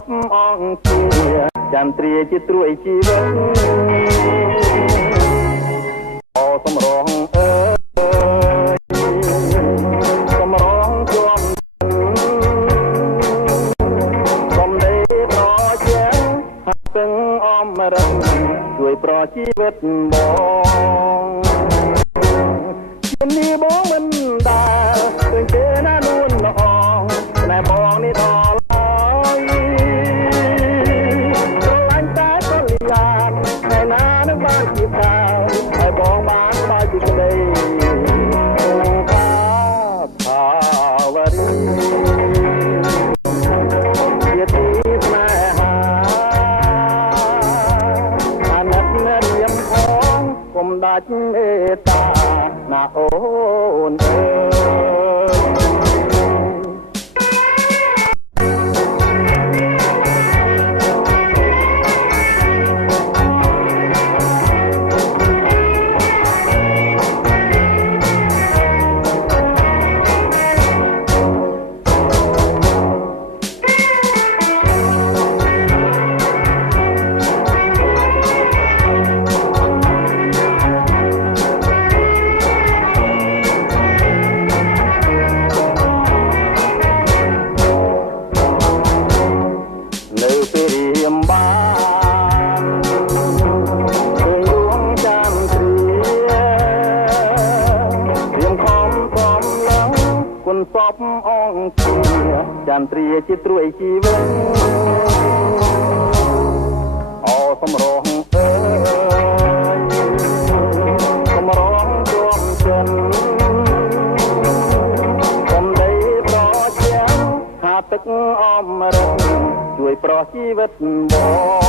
ប់អង្គជាចន្ទ្រាជាត្រួយជីវិតអូសម្រងអើយសម្រងជាប់សំដីប្រជាហាក់ពឹងអមរិតជួយប្រជីវិតបងជំនាញបងមិនដែលឃើញទេណានួនល្អតែបងនេះដល់ហើយស្រឡាញ់តែពលិលានតែណានឹងបានជាខាវតែបងបានបាយពីក្តីអូខាខាវរីជាទីស្នេហាអាណិតនាមផងគុំដាច់មេត្តាណាអូនអើសពអង្គជាចន្ទ្រាជាត្រួយជីវិតអូសម្រងអើយសម្រងជាប់ចិនសំដីប្រជាថាទឹកអមរិតជួយប្រជីវិតបង